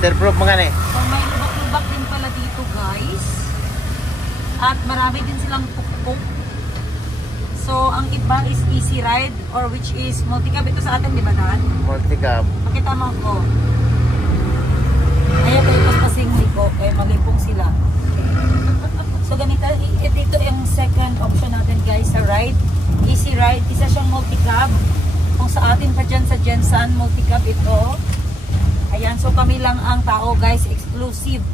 Waterproof mga ni. So may lubak-lubak din pala dito guys. At marami din silang pukpuk. So ang iba is easy ride or which is multi-cab. Ito sa atin, di ba Dan? Multi-cab. Pakita mo ko. Ayaw kayo kasing liko. Kaya malipong sila. So ganito, ito yung second option natin guys sa ride. Easy ride. Isa siyang multi-cab. Kung sa atin pa dyan sa Jensan, multi-cab ito. Ayan, so kami lang ang tao guys, exclusive.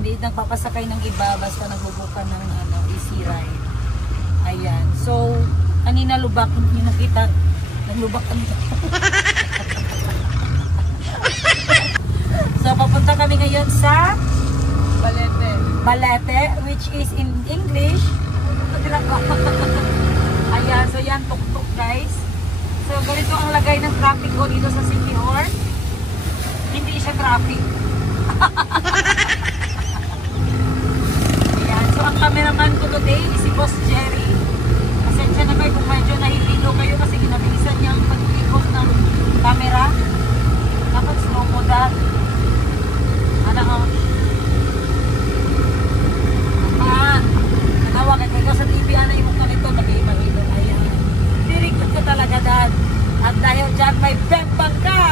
Hindi nagpapasakay ng iba, basta nagbubukan ng easy ride. Ayan, so kanina lubak, hindi nakita, naglubak kami. So papunta kami ngayon sa Balete. Balete, which is in English. Ayan, so yan, tuk-tuk guys. So ganito ang lagay ng traffic ko dito sa City Hall. Hindi siya traffic. Ayan, so ang cameraman ko today is si Boss Jerry. Pasensya na kayo kung medyo nahihilo kayo kasi ginabilisan niya ang pag-ikot ng camera. Dapat slow mo dad. Ano ang natawa kayo sa TV, ano yung mukha nito, nag-iibang-ibang. Ayan, dirikot ko talaga dad. At dahil dyan may bembang ka.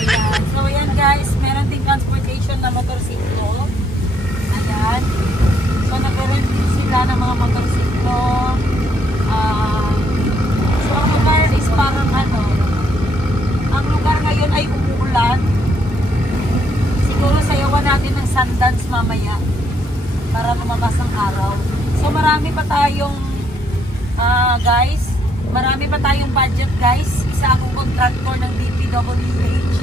Ayan, so ayan guys, meron din transportation na motorsiklo. Ayan, so nag-rent sila ng mga motorsiklo. So ang lugar is parang ang lugar ngayon ay umuulan. Siguro sayawan natin ng Sundance mamaya para lumabas ang araw. So marami pa tayong guys, marami pa tayong budget guys. Isa akong contractor ng DPWH.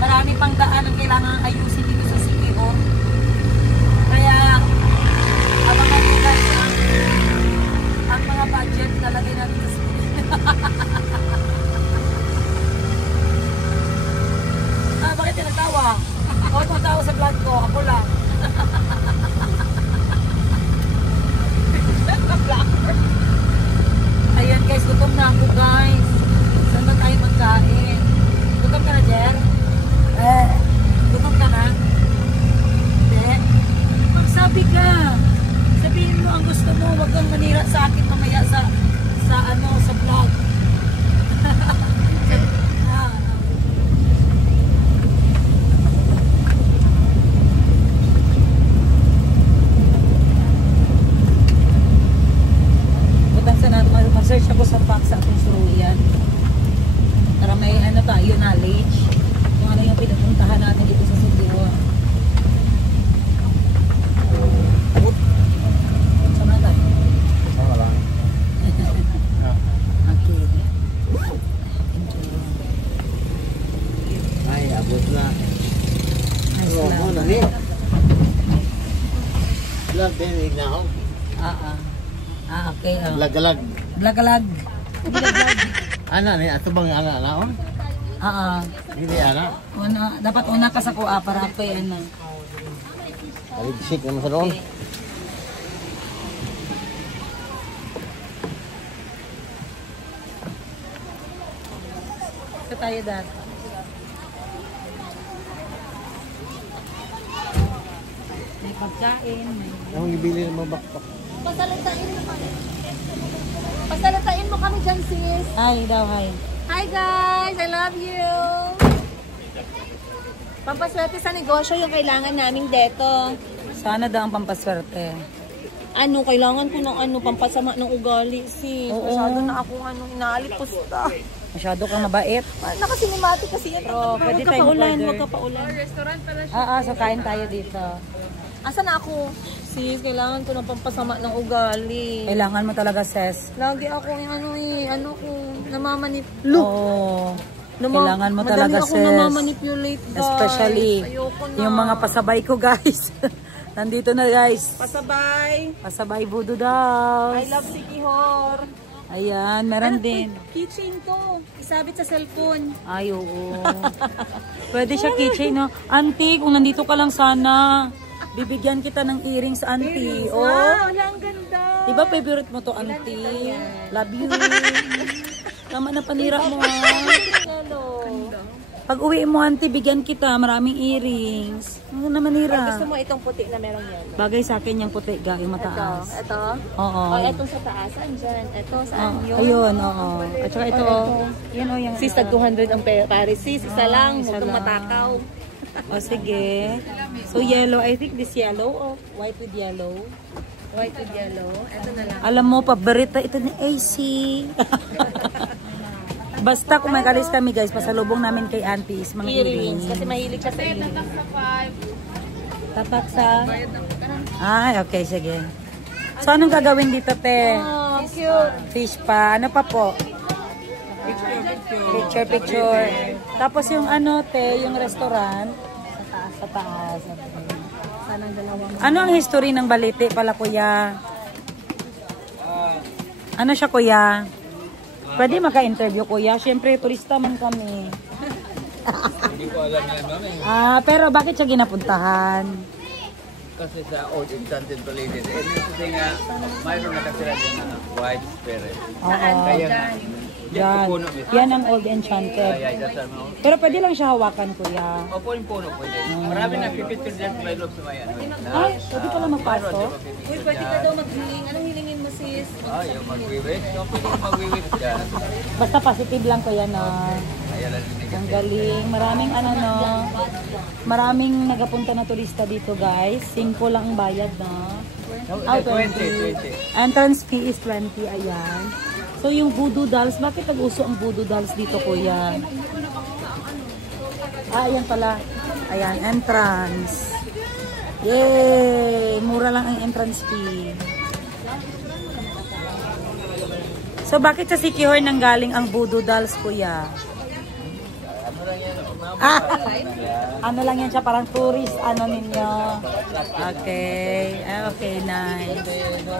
Marami pang daan ang kailangan ayusin dito sa City Hall. Kaya abangan nyo guys ang mga budget na lagay natin sa City Hall. Bakit yung nagtawa? Huwag mo tawa sa vlog ko, ako lang. Ayan guys, gutom na ako guys. Saan ba tayo magkain? Gutom ka na, Jer? Gutom ka na? Hindi? Magsabi ka. Sabihin mo ang gusto mo. Huwag kang manira sa akin mamaya sa vlog. Mag-search ako sa pack sa ating suruyan para may tayo knowledge kung ano yung pinupuntahan natin dito sa City Hall. Sama na tayo? Sama lang. Okay. Ay, abot na. Oo, nani. Vlog din, ignahaw. Okay. Lagalag. Blagalag. Ana ni ato bang ana-anaon? Hindi ana. Dapat una ka sa kuha para ako yan. Aligsik naman sa doon. Ito tayo dad. May pagkain. Ang ibili ng mga backpack. Pasalatain mo kami dyan, sis. Hi daw, hi. Hi guys, I love you. Pampaswerte sa negosyo yung kailangan naming deto. Sana daw ang pampaswerte. Kailangan ko ng pampasama ng ugali, sis. Oo. Masyado na akong inaalip-pusta. Masyado kang mabait. Nakasinematic kasi yan. Pero pwede Huwag ka tayong paulan, order. huwag ka paulan. Restaurant pala siya. So kain tayo dito. Asan na ako? Sis, kailangan ko ng pampasama ng ugali. Kailangan mo talaga, sis. Lagi ako namamanip. Oo. Kailangan mo talaga, sis. Madali ako namamanipulate, guys. Especially yung mga pasabay ko, guys. Nandito na, guys. Pasabay. Pasabay budo daw. I love City Hall. Ayan, meron din. Keychain to. Isabit sa cellphone. Ay, oo. Pwede siya keychain, no? Auntie, kung nandito ka lang sana, bibigyan kita ng earrings, auntie. Oh. Wow, ang ganda. Diba favorite mo to, auntie? Love you. Tama na panira mo, ha? Hello. Pag uwi mo, auntie, bigyan kita. Maraming earrings. Ano naman, Ira? Gusto mo itong puti na meron yellow? Bagay sa akin yung puti, ga, yung mataas. Ito? Oo. O, itong sa taas. Andyan. Ito, saan yun? Ayun, oo. At saka ito, yan o, yung... Sis, tag 200 ang pares. Sis, isa lang. isa Huwag kang lang. matakaw. O, sige. So, yellow. I think this yellow or white with yellow. White with yellow. Ito na lang. Alam mo, paborito ito ni AC. Basta kung may kalis kami, guys, pasalubong namin kay auntie is mga Earrings. earrings. Kasi mahilig siya sa earrings. Tatak sa... Ay, okay, sige. So, anong gagawin dito, te? Oh, cute. Fish pa. Ano pa po? Picture. Tapos yung ano, te, yung restaurant. Sa taas. Sanang dalawang. Ano ang history ng Balete pala, kuya? Ano siya, kuya? Pwede maka-interview, kuya. Siyempre, turista man kami. Hindi ko alam yan, mami. Pero bakit siya ginapuntahan? Kasi sa Old Enchanted Balete. Kasi nga, mayroon nakatira din na white spirit. Oo. Kaya Yan. Yan ang Old Enchanted. Pero pwede lang siya hawakan, kuya. Opo, yung puno pwede. Marami na pipicture dyan sa may loob sa mayan. Ay, pwede pala mapasok. Uy, pwede ka daw maghiling. Anong hilingin mo, sis? Yung mag-wiwit. So, pwede yung mag-wiwit dyan. Basta positive lang, kuya, no? Ayan lang din. Ang galing. Maraming ano, no? Maraming nagapunta na turista dito, guys. 5 lang ang bayad, no? 20. Entrance fee is 20, ayan. So, yung voodoo dolls, bakit nag-uso ang voodoo dolls dito, kuya? Ayan pala. Ayan, entrance. Yay! Mura lang ang entrance fee. So, bakit sa Siquijor nanggaling ang voodoo dolls, kuya? Ano lang yan siya, parang tourist, ano ninyo. Okay. Okay, nice.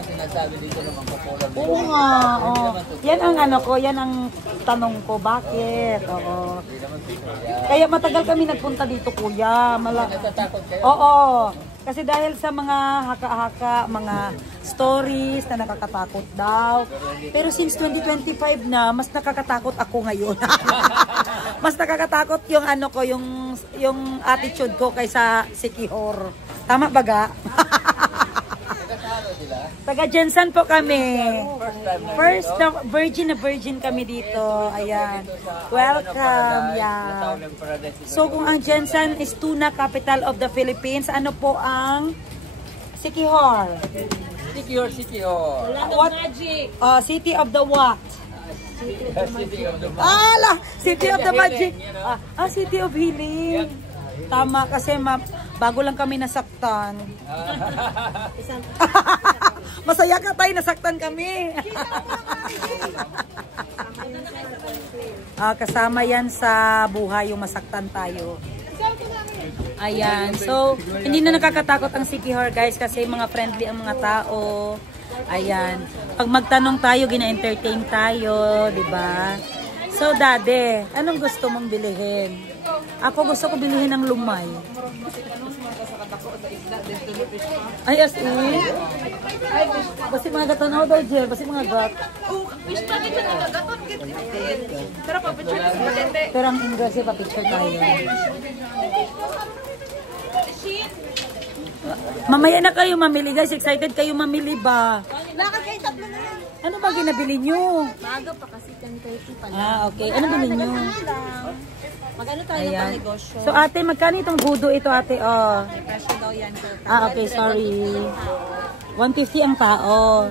Sinasabi dito naman popular. Oo nga, oh. Yan ang ano ko, yan ang tanong ko, bakit? Oo. Kaya matagal kami nagpunta dito, kuya. Natatakot kayo? Oo. Kasi dahil sa mga haka-haka, mga stories na nakakatakot daw. Pero since 2025 na, mas nakakatakot ako ngayon. Mas nakakatakot yung ano ko, yung attitude ko kaysa Siquijor. Tama ba ga? Taga Jensan po kami. First na virgin kami dito. Ayan. Welcome. Yeah. So kung ang Jensan is tuna capital of the Philippines, ano po ang Siquijor? Siquijor. What? Magic. City of the what? City of the City of the Magic. City of Healing. Tama kasi bago lang kami nasaktan. Masaya ka tayo, nasaktan kami. Kasama yan sa buhay yung masaktan tayo. Ayan. So, hindi na nakakatakot ang Siquijor, guys, kasi mga friendly ang mga tao. Ayan. Pag magtanong tayo, gina-entertain tayo, di ba? So, Dade, anong gusto mong bilihin? Ako gusto ko bilihin ng lumay. Ay, as in? Basi mga gatanaw daw, Jill. Basi mga gat. Fish pa rin siya nagagaton. Pero pa-picture na sa matende. Pero ang English, pa-picture tayo. Mamaya na kayo mamili, guys. Excited kayo mamili ba? Lakad kayo, tatlo na yan. Ano ba ginabili nyo? Maaga pa kasi 10:30 pa lang. Okay. Ano bili nyo? Magano tayo ng Ayan. panegosyo? So, ate, magkano itong voodoo ito, ate? Oh. Presyo daw yan. Okay, sorry. 150 ang tao.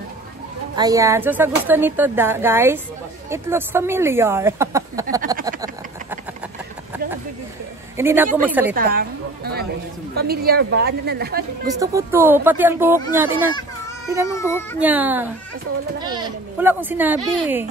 Ayan. So, sa gusto nito, guys, it looks familiar. Hindi na ako magsalita. Familiar ba? Ano na lang? Gusto ko to. Pati ang buhok niya. Tingnan ang buhok niya. Basta wala lang yun. Wala akong sinabi.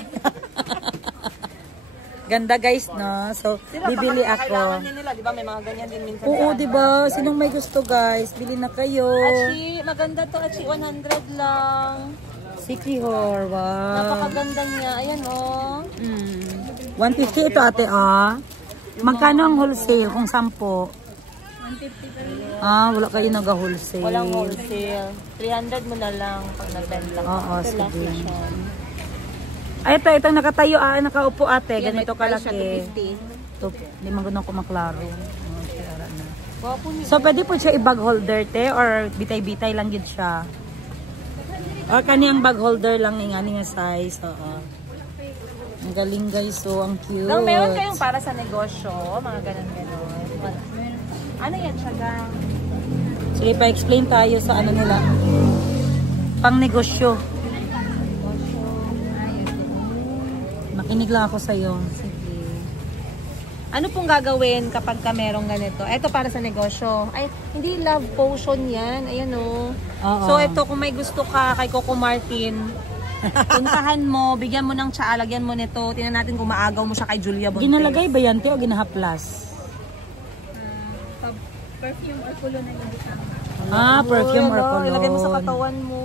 Ganda, guys, no? So, bibili ako. Kailangan din nila, di ba? May mga ganyan din minsan. Oo, di ba? Sinong may gusto, guys? Bili na kayo. Achi, maganda to, Achi. 100 lang. Siquijor, wow. Napakaganda niya. Ayan, oh. 150 ito, ate, ah. Magkano ang wholesale kung 10? 150 Wala kayo nag-wholesale. Walang wholesale. 300 mo na lang pag nagbenta ka. Oo, Ito, sige. last edition. Ay, itong nakatayo, nakaupo ate. Yan, Ganito may price siya, kalaki. 250. Ito, hindi man ko maklaro. Na. Gwapo niya. So, pwede po siya i-bag holder, te? Or bitay-bitay lang yun siya? Or kaniyang bag holder lang nga nga size. Oo. Ang galing guys, so ang cute. Gang, meron kayong para sa negosyo, mga ganun-ganun. Ano yan siya, gang? Sige, pa-explain tayo sa ano nila. Pang negosyo. Makinig lang ako sa'yo. Sige. Ano pong gagawin kapag ka merong ganito? Ito para sa negosyo. Ay, hindi love potion yan. Ayan o. Oo. So, ito kung may gusto ka kay Coco Martin, puntahan mo, bigyan mo ng tsaa, lagyan mo nito. Tingnan natin kung maagaw mo siya kay Julia Bontes. Ginalagay ba yan, te, o ginahaplas? Perfume or cologne na yung isa. Perfume or cologne. Ilagay mo sa katawan mo.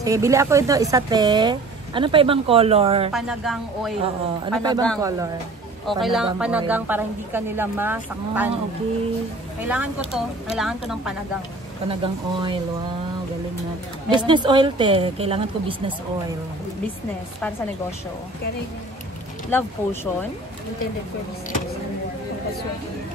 Sige, bili ako ito, isa, te. Ano pa ibang color? Panagang oil. Oo. Ano pa ibang color? Okay lang, panagang oil. para hindi ka nila masaktan. Okay. Kailangan ko to. Kailangan ko ng panagang. Panagang oil. Wow, galing na. Business oil, te. Kailangan ko business oil. Business, para sa negosyo. Love potion. Intended for business.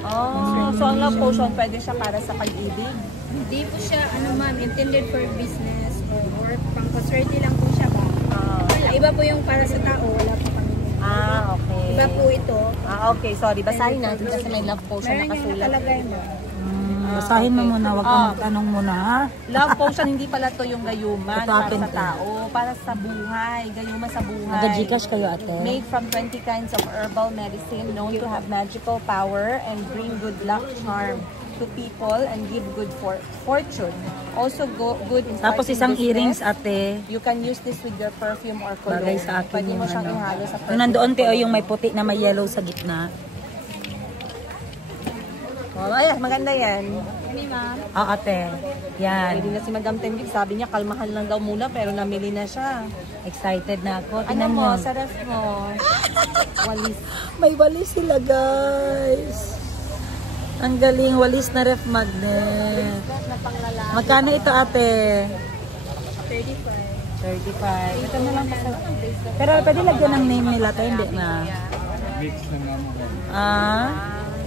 Oh, so ang love potion pwede siya para sa pag-ibig. Hindi po siya, ma'am, intended for business or pang-paswerte lang po siya ba? Wala, iba po yung para sa tao, wala po kami. Okay. Iba po ito. Okay, sorry. Basahin natin kasi may love potion Meron yung nakasulat. nakalagay mo. Basahin mo muna, wag kang magtanong muna, ha? Love potion, hindi pala to yung gayuman Ito para akin sa to. tao. Para sa buhay. Gayuman sa buhay. Nag-Gcash kayo, ate? Made from 20 kinds of herbal medicine known to have magical power and bring good luck charm to people and give good fortune. Also good in Tapos starting isang business. earrings, ate. You can use this with your perfume or cologne. Bagay sa akin Pwede mo yung siyang ano. ihalo sa Yung perfume. nandoon, te, o yung may puti na may yellow sa gitna. Oh, ay, maganda yan. Ate. Yan. Pwede na si Madam Tendig. Sabi niya, kalmahan lang daw muna pero namili na siya. Excited na ako. Ano Tingnan mo, mo. sa ref mo? Walis. May walis sila, guys. Ang galing. Walis na ref magnet. Na panglalaki. Magkano ito, ate? 35. 35. Ito na lang kasi. Pero pwede lagyan ng name nila to, hindi na.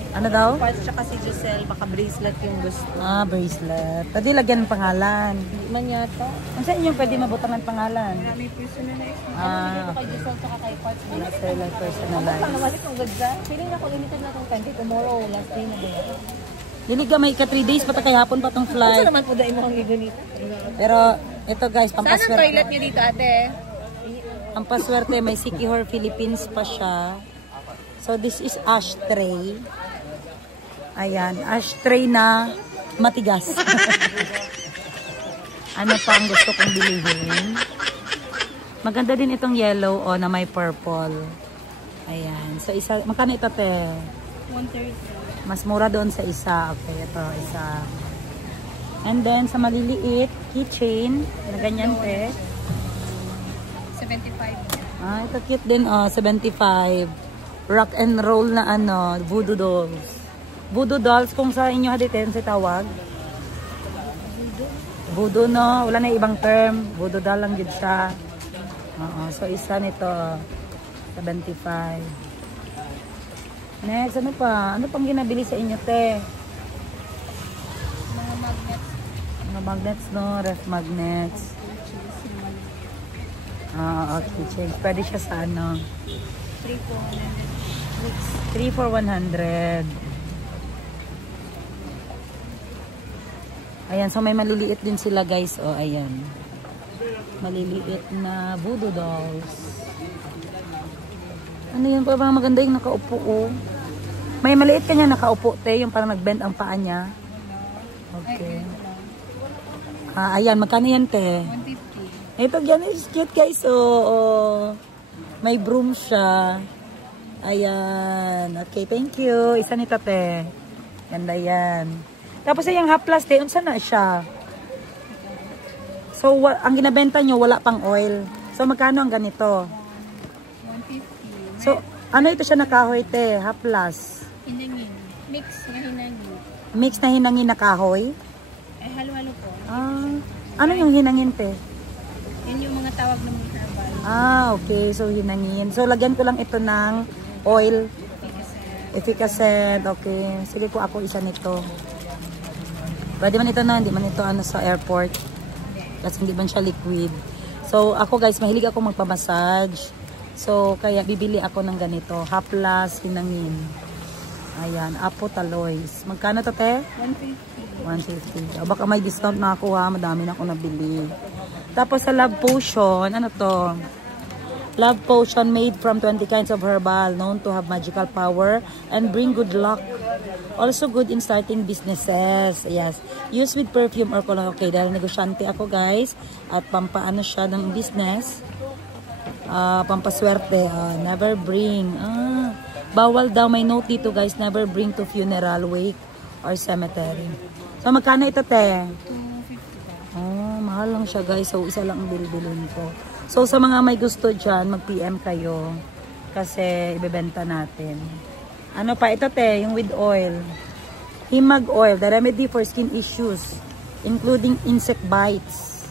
Ano daw? Parts siya kasi Giselle, baka bracelet yung gusto. Bracelet. Pwede lagyan ng pangalan. Hindi man yata. Ang saan yung pwede mabutan ng pangalan? May personal na ito. Dito kay Giselle tsaka kay Parts. Giselle Ang personalized. namalik ang ganda. Feeling ako limited na itong 20. Tomorrow, last day na ba yan? Dili ka may 3 days pa kay hapon pa tong Ano flight. naman po dahil mo ang gigunita? Pero ito guys, Saan ang toilet pampaswerte. niyo dito, ate? Pampaswerte, may Sikihor Philippines pa siya. So this is ashtray. Ayan, ashtray na matigas. Ano pa ang gusto kong bilhin? Maganda din itong yellow na may purple. Ayan. So isa, magkano ito, te? 130. Mas mura doon sa isa. Okay, ito, isa. And then, sa maliliit, keychain, na ganyan, te. 75. Ito cute din, 75. Rock and roll na voodoo dolls. Voodoo dolls, kung sa inyo haditen sa tawag. Voodoo, no? Wala na ibang term. Voodoo doll lang yun siya. So, isa nito, 75. Next, ano pa? Ano pang ginabili sa inyo, te? Mga magnets. Mga magnets, no? Ref magnets. Okay, change. Pwede siya sa 3 po, 100. 3 for 100. Ayan, so may maliliit din sila, guys. Ayan. Maliliit na voodoo dolls. Ano yun? Parang maganda yung nakaupo, May maliit kanya nakaupo, te. Yung parang nag-bend ang paa niya. Okay. Ayan, magkano yan, te? 150. Ito, yan is cute, guys. May broom siya. Ayan. Okay, thank you. Isa nito, te. Ganda yan. Tapos yung haplas, te, unsa na siya? So, ang ginabenta nyo, wala pang oil. So, magkano ang ganito? 150. So, ano ito siya nakahoy, te? Haplas. Hinangin. Mix na hinangin. Mix na hinangin na kahoy? Halo-halo po. Ano yung hinangin, te? Yun yung mga tawag ng herbal. Okay. So, hinangin. So, lagyan ko lang ito ng oil. Efficacent. Okay. Sige ko ako isa nito. Pwede man ito na. Hindi man ito ano sa airport. Kasi hindi man siya liquid. So, ako guys, mahilig ako magpamassage. So, kaya bibili ako ng ganito. Haplas, hinangin. Ayan. Apo taloys. Magkano to, te? 150. Baka may discount na ako ha. Madami na ako nabili. Tapos sa Love Potion, ano to? Love Potion made from 20 kinds of herbal known to have magical power and bring good luck. Also good in starting businesses. Yes. Use with perfume or cologne. Okay, dahil negosyante ako guys. At pampaano siya ng business. Pampaswerte. Never bring. Bawal daw. May note dito guys. Never bring to funeral, wake, or cemetery. So, magkano ito, te? Mahal lang siya guys. So, isa lang ang bilbilin ko. So, sa mga may gusto dyan, mag-PM kayo. Kasi, ibebenta natin. Ano pa? Ito, te, yung with oil. Himag oil, the remedy for skin issues, including insect bites.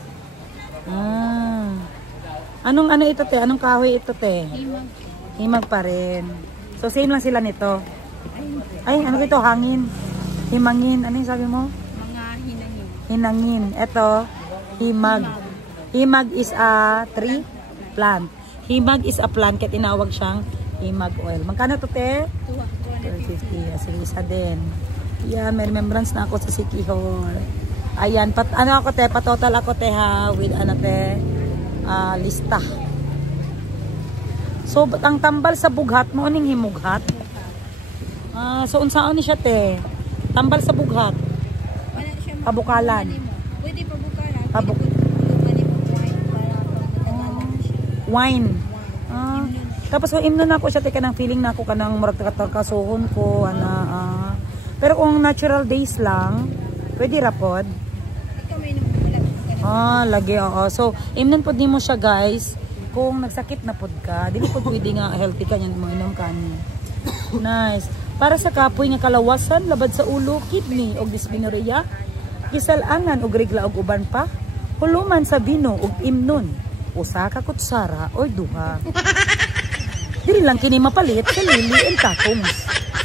Anong ano ito, te? Anong kahoy ito, te? Himag pa rin. So, same lang sila nito. Ay, ano ito? Hangin. Himangin. Ano yung sabi mo? Mga hinangin. Hinangin. Ito, himag. Himag is a tree plant. Himag is a plant kaya tinawag siyang himag oil. Magkano to, te? 250. Sige, isa din. Yan, may remembrance na ako sa City Hall. Ayan, ano ako, te? Patotal ako, te, ha? With, ano, te? Lista. So, ang tambal sa bughat mo, aning himughat? So, unsaon ni siya, te? Tambal sa bughat. Pabukalan. Pwede pabukalan. Wine. Tapos kung imno na ako siya, teka nang feeling na ako kanang murag kasuhon ko, pero kung natural days lang, pwede rapod. Ikaw may nagpapalap. Lagi, oo. So, imnon pod nimo siya, guys. Kung nagsakit na pod ka, di mo pod pwede nga healthy ka niyan mo inom kani. Nice. Para sa kapoy nga kalawasan, labad sa ulo, kidney og dysmenorrhea, kisalangan og regla og uban pa, huluman sa bino og imnon, usa ka kutsara or duha. Dili lang kini mapalit sa lili and takongs.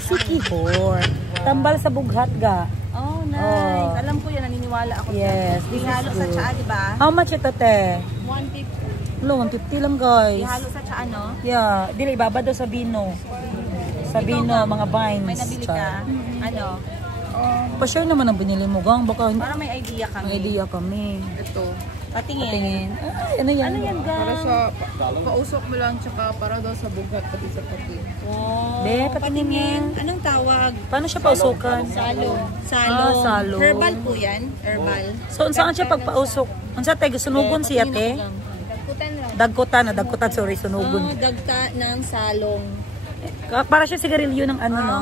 Sikihor. Tambal sa bughat ga. Oh, nice. Alam ko yan, naniniwala ako. Yes, this is Ihalo sa good. tsaa, di ba? How much ito, te? 150. Hello, 150 lang, guys. Ihalo sa tsaa, no? Yeah, dili ibaba daw sa bino. Sa bino, mga vines. May nabili ka? Ano? Pa-share naman ang binili mo, gang. Baka Para may idea kami. may idea kami. Ito. Patingin. Ay, ano yan? Ano yan, Para gang? sa pausok mo lang, tsaka para daw sa bugat pati sa pati. Oh, Be, patingin. Anong tawag? Paano siya pausukan? Salo. Salo. Salo. Herbal po yan. Herbal. So, saan siya pagpausok? Unsa tayo, sunugon siya, te? Dagkutan lang. Dagkutan, sorry, sunugon. Dagta ng salong. Para siya sigarilyo ng ano, no?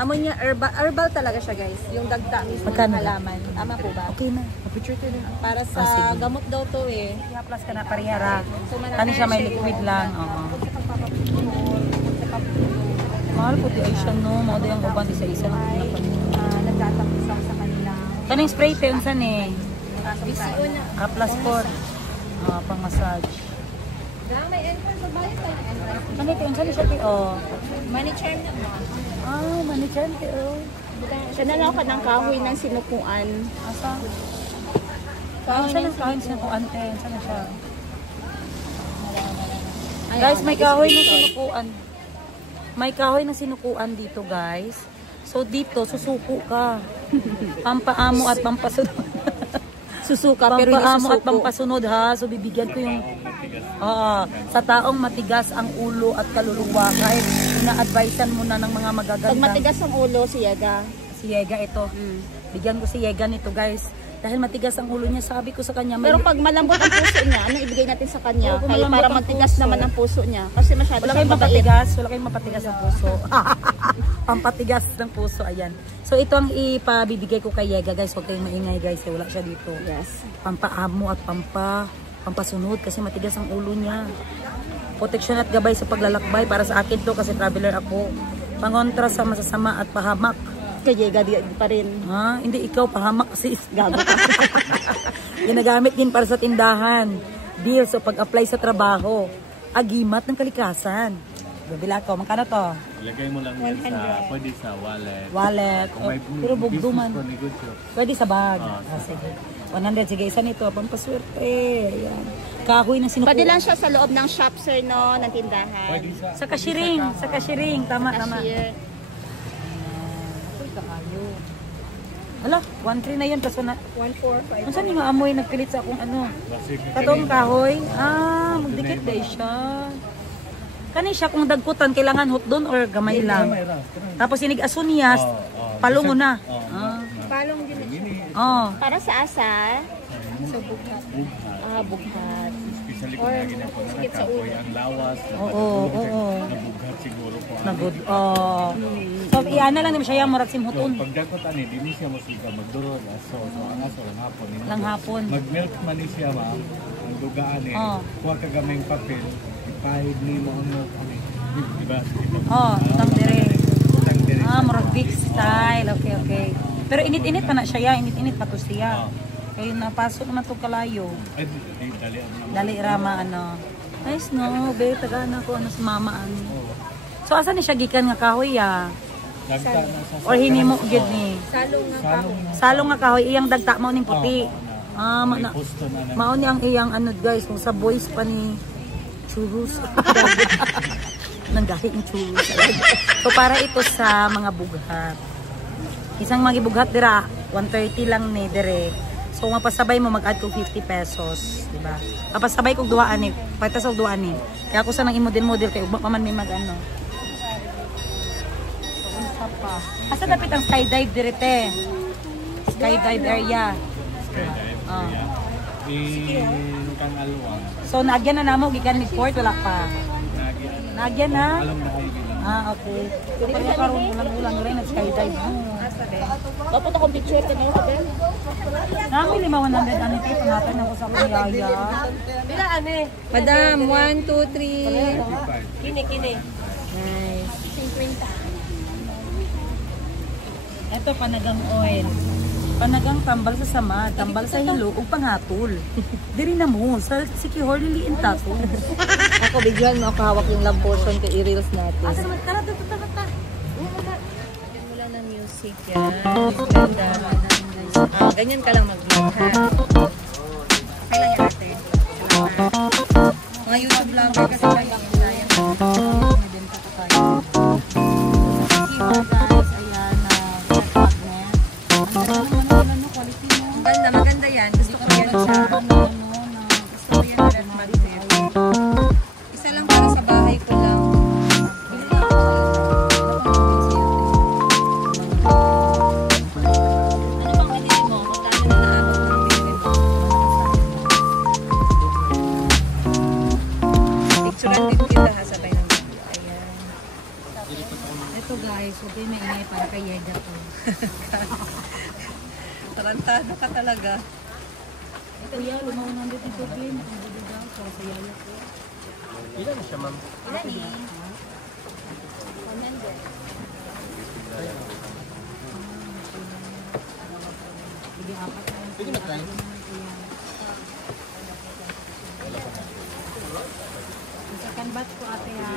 Amoy niya herbal talaga siya, guys. Yung dagta mismo ng Magkano? halaman. Tama po ba? Okay na. Picture to din. Para sa sige. gamot daw to eh. Plus ka na parihara. So, Ano siya, may liquid lang. Oo. Mahal po di ay siya, no? Mga yung uban, isa-isa na pinapanood. Nagtatapos ako sa kanila. Kanang spray te, unsan eh? BCO na. Plus 4. Pang massage. Lang may entrance sa bayan tayo. Entrance. Ano ito? Unsan siya, te? Money charm na mo. Manichan, te, Siya na lang ka ng kahoy ng sinukuan. Asa? Unsan ang kahoy sa kuante? Unsan na siya? Guys, may kahoy na sinukuan. May kahoy na sinukuan dito, guys. So, dito, susuko ka. Pampaamo at pampasunod. Susuka pero hindi Pampaamo at susuko. pampasunod, ha? So, bibigyan ko yung... sa taong matigas ang ulo at kaluluwa, kahit ina-advisean mo na ng mga magaganda. Pag matigas ang ulo, si Yaga. Si Yega ito. Bigyan ko si Yega nito, guys. Dahil matigas ang ulo niya, sabi ko sa kanya. Pero pag malambot ang puso niya, ano ibigay natin sa kanya? Oo, kung Kaya malambot para ang matigas puso. naman ang puso niya. Kasi masyado Wala siyang kayong mabait. mapatigas. Wala kayong mapatigas ang puso. Pampatigas ng puso. Ayan. So, ito ang ipabibigay ko kay Yega, guys. Huwag kayong maingay, guys. Wala siya dito. Yes. Pampaamo at pampasunod kasi matigas ang ulo niya. Proteksyon at gabay sa paglalakbay. Para sa akin to kasi traveler ako. Pangontra sa masasama at pahamak. Kay Yaga di pa rin. Hindi ikaw pahamak kasi Gago ka. ginagamit din para sa tindahan. deal sa pag-apply sa trabaho. Agimat ng kalikasan. Babila ko, magkano to? Ilagay mo lang yan sa, pwede sa wallet. Wallet. Kung may Pero bugduman. business ko, negosyo. Pwede sa bag. Ah, Sige. 100. Sige, isa nito. Pampaswerte. Ayan. Kahoy na sinukuha. Pwede lang siya sa loob ng shop, sir, no? Ng tindahan. Pwede sa... Sa kashiring. Sa kashiring. Tama, tama. Cashier. Ako'y kaayo. Hala, 1.3 na yun. Kaso na, 145. ano saan yung amoy nagpilit sa akong ano? Kasi Katong kahoy. Magdikit day siya. Kani siya kung dagkutan, kailangan hot doon or gamay lang. Tapos inig-aso niya, palungo na. Palong din siya. Oh. Para sa asa? Sa bughat. Bughat. especially kung lagi na po nakapoy ang lawas, Oo. nabughat siguro po. Nagod. So, iyan na lang naman siya murag simhuton. Pagdakot ani, di siya masiga magdurog. So, ang aso lang hapon. Lang hapon. Mag-milk man ni siya, ma'am. Ang dugaan eh. Kuha ka gamayng papel. Ipahid ni mo ang milk ani. Diba? Tang dire. Tang dire. Murag big style. Okay. Pero init-init pa na siya. Init-init pa to siya. Kaya napasok naman to kalayo. Ay, dali. Dali rama ano. Nice no. Be, tagaan ako ano sa mama ano. So, asa ni siya gikan nga kahoy ya? Dagta na sa... Or hinimo gid ni? Salong nga kahoy. Salong nga kahoy. Iyang dagta mo ning puti. May pusto na. Mao ni ang iyang ano guys. Kung sa boys pa ni churros. Nanggahi yung churros. So, para ito sa mga bughat. Isang magibughat dira, 130 lang ni dire. So mapasabay mo mag-add ko 50 pesos, di ba? Mapasabay ko duhaan ni, pagtas og duhaan ni. Kaya ako sa nang i-model kay ugma pa man may mag-ano. So unsa pa? Asa dapat ang skydive dire te? Skydive area. Kang alwang. So naagyan na namo gikan ni port wala pa. Naagyan na. Alam na kayo gila. Okay. Kaya karon ulan-ulan rin nag-skydive mo. Dapat akong picture ka na din. Nami 500 ani kay panatan ako sa kuyaya. Bila ane? Madam, 1, 2, 3. Kini. Nice. 50. Ito panagang oil. Panagang tambal sa sama, tambal sa hilo ug panghatol. Diri na mo sa sikihor liliin tato. Ako bigyan mo ako hawak yung love potion kay i-reels natin. Asa naman tara. Lagyan mo lang ng music yan. Ganda. Ganyan ka lang mag-vlog ha. Okay lang yan ate. Mga YouTube vlogger kasi lang yung kinayan. Sikihor guys, ayan na magnet. Ano quality mo? Maganda yan. Gusto ko yan siya. Gusto ko yan red magnet. Isa lang para sa bahay ko lang. Ano bang binili mo? Magkano na naabot ng binili mo? Picturean din kita ha, sabay ng video. Ayan. Ito guys, huwag kayo maingay para kay Yeda ko. Tarantado ka talaga. Ito yan, lumawang nandito ito din. Ang budo daw, para sa yaya ko. Ilan na siya, ma'am? Sige, apat na yun. Pwede matry. Isakan bat ko ate ha.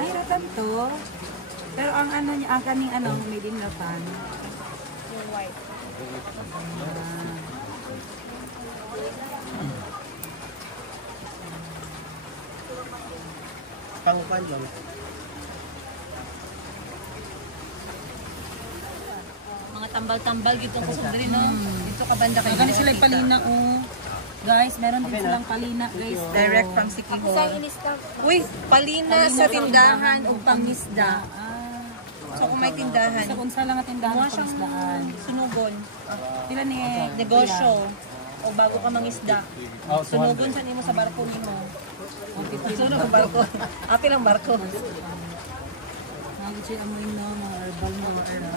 Ay, ratan to. Pero ang ano niya, ang kaning ano, made in Japan. Yung white. Pang-pan lang. Mga tambal-tambal gito ko sa diri no. Dito ka banda kayo. Kani sila palina oh. Guys, meron din silang palina, guys. Direct from Sikihor. Sa inisda. Uy, palina sa tindahan o pangisda. So kung may tindahan, Sa unsa lang ang tindahan mo sa siyang isdaan. sunugon. Pila ni Negosyo. O bago ka mangisda. Sunugon sa nimo sa barko nimo. Sunog ang barko. Api lang barko. Nagit siya amoy no, mga herbal na mga palina.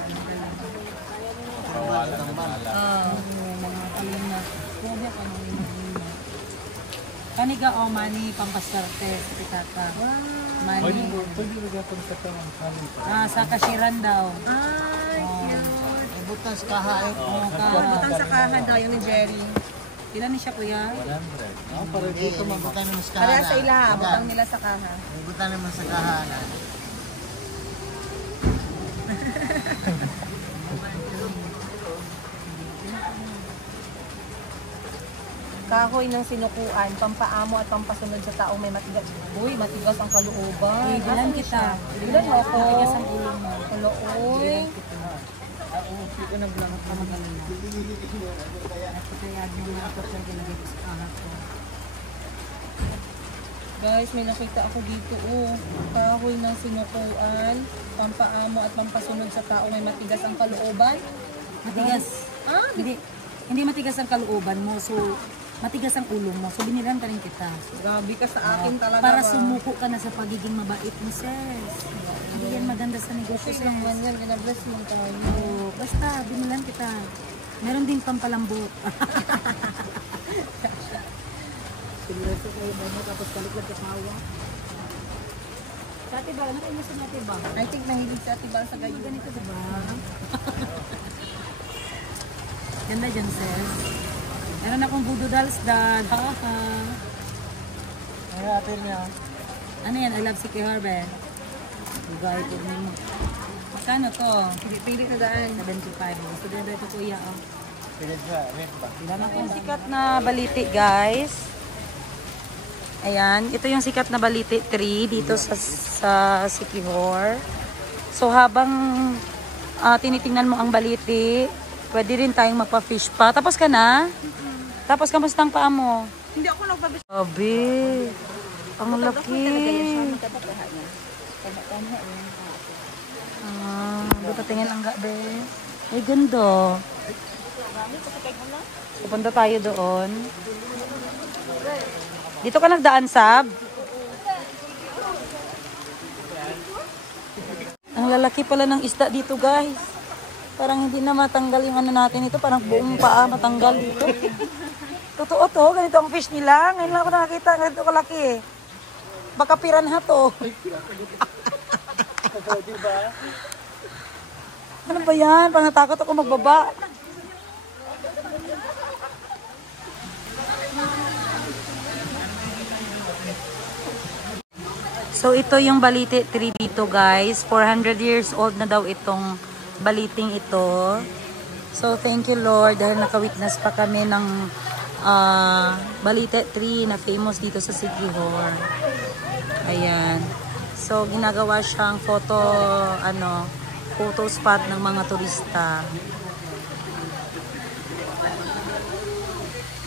Kuha ka ng Kaniga o mani pampaswerte sa pitata. Mani. Sa kashiran daw. Ay, Butas kaha eh. butang sa kaha daw yung ni Jerry. Ilan ni siya kuya? 100. Para dito mabutan ng Kaya sa ila, butang nila sa kaha. Butan naman sa kahanan. Kahoy ng sinukuan, pampaamo at pampasunod sa taong may matigas. Uy, matigas ang kalooban. Uy, dilan kita. Dilan mo ako. Matigas ang ulo mo. Hello, uy. Ako magaling. Ako kaya mo na ako sa ginagay ko sa anak ko. Guys, may nakita ako dito, kahoy ng sinukuan, pampaamo at pampasunod sa taong may matigas ang kalooban. Matigas. Hindi matigas ang kalooban mo. So, matigas ang ulo mo. So, binilan ka rin kita. Grabe ka sa akin talaga. Para sumuko ka na sa pagiging mabait mo, sis. Hindi yan maganda sa negosyo, Okay sis. lang man yan, ginabless mo tayo. Oo, basta, binilan kita. Meron din pampalambot. Seryoso kayo ba mo? Tapos balik lang kasawa. Sa ate ba? Ano kayo sa ate ba? I think nahilig si Ate Bal sa gayon. Ganito, diba? Ganda dyan, sis. Meron akong voodoo dolls, dad. Ha-ha. Ay, atin niya. Ano yan? I love si Harbe. Diba, ito mo. Magkano to? Pili na daan. 75. Gusto din ito, kuya. Oh. Pilit siya, red ba? Ilan ako? Sikat na baliti, guys. Ayan, ito yung sikat na baliti tree dito sa Sikihor. So habang tinitingnan mo ang baliti, pwede rin tayong magpa-fish pa. Tapos ka na? Tapos kamusta ang paa mo? Hindi ako nagpabis. Grabe. Ang laki. Tingin ang gabi. Ay, ganda. Pupunta tayo doon. Dito ka nagdaan, Sab? Ang lalaki pala ng isda dito, guys. Parang hindi na matanggal yung ano natin ito. Parang buong paa matanggal dito. Totoo to. Ganito ang fish nila. Ngayon lang ako nakakita. Ganito kalaki eh. Baka piranha to. Ano ba yan? Parang natakot ako magbaba. So ito yung baliti tree dito, guys. 400 years old na daw itong baliting ito. So thank you, Lord, dahil nakawitness pa kami ng baliti tree na famous dito sa Sikihor. Ayan. So ginagawa siyang photo spot ng mga turista.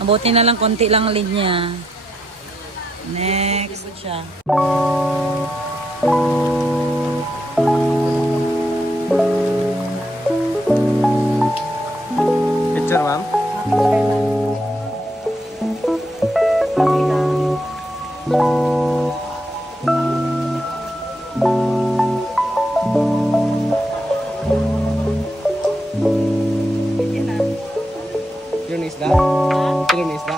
Mabuti na lang, konti lang linya. Next siya. Picture, ma'am? Ilan isda? Ilan isda?